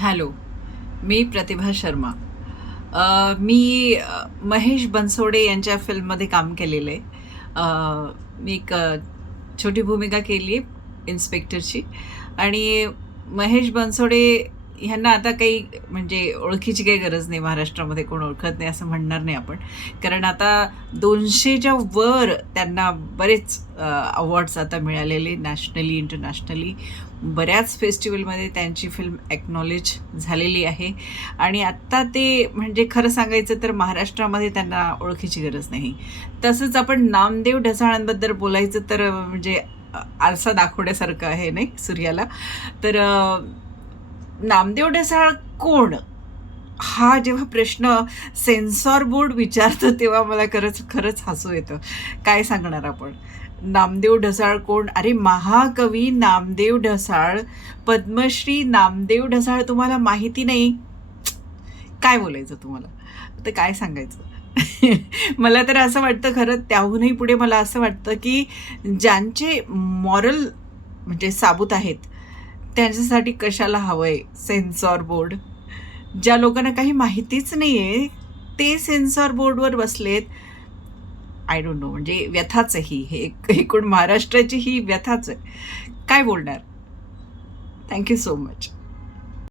Hello मी प्रतिभा शर्मा. मी महेश बनसोडे यांच्या फिल्ममध्ये काम केलेलं आहे. मी एक छोटी भूमिका केली आहे इन्स्पेक्टरची. आणि महेश बनसोडे ह्यांना आता काही म्हणजे ओळखीची काही गरज नाही महाराष्ट्रामध्ये कोण ओळखत नाही असं म्हणणार नाही आपण. कारण आता दोनशेच्या वर त्यांना बरेच अवॉर्ड्स आता मिळालेले नॅशनली इंटरनॅशनली बऱ्याच फेस्टिवलमध्ये त्यांची फिल्म ॲक्नॉलेज झालेली आहे. आणि आत्ता ते म्हणजे खरं सांगायचं तर महाराष्ट्रामध्ये त्यांना ओळखीची गरज नाही. तसंच आपण नामदेव ढसाळांबद्दल बोलायचं तर म्हणजे आरसा दाखवण्यासारखं आहे नाही सूर्याला? तर नामदेव ढसाळ कोण? हा जेव्हा प्रश्न सेन्सॉर बोर्ड विचारतं तेव्हा मला खरंच खरंच हसू येतं. काय सांगणार आपण? नामदेव ढसाळ कोण? अरे महाकवी नामदेव ढसाळ पद्मश्री नामदेव ढसाळ तुम्हाला माहिती नाही? काय बोलायचं तुम्हाला? तर काय सांगायचं? मला तर असं वाटतं खरं त्याहूनही पुढे मला असं वाटतं की ज्यांचे मॉरल म्हणजे साबूत आहेत त्यांच्यासाठी कशाला हवं आहे सेन्सॉर बोर्ड ज्या लोकांना काही माहितीच नाही आहे ते सेन्सॉर बोर्डवर बसलेत. आय डोंट नो म्हणजे व्यथाच आहे ही हे एकूण महाराष्ट्राची ही व्यथाच आहे. काय बोलणार? Thank you so much